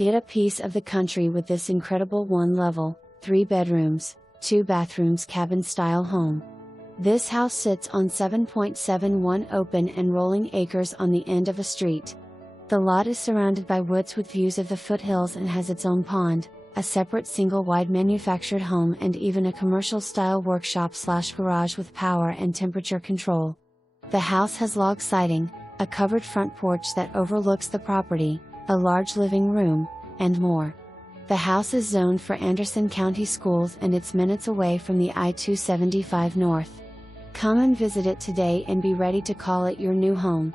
Get a piece of the country with this incredible 1-level, 3 bedrooms, 2 bathrooms cabin-style home. This house sits on 7.71 open and rolling acres on the end of a street. The lot is surrounded by woods with views of the foothills and has its own pond, a separate single-wide manufactured home and even a commercial-style workshop/garage with power and temperature control. The house has log siding, a covered front porch that overlooks the property, a large living room, and more. The house is zoned for Anderson County Schools and it's minutes away from the I-275 North. Come and visit it today and be ready to call it your new home.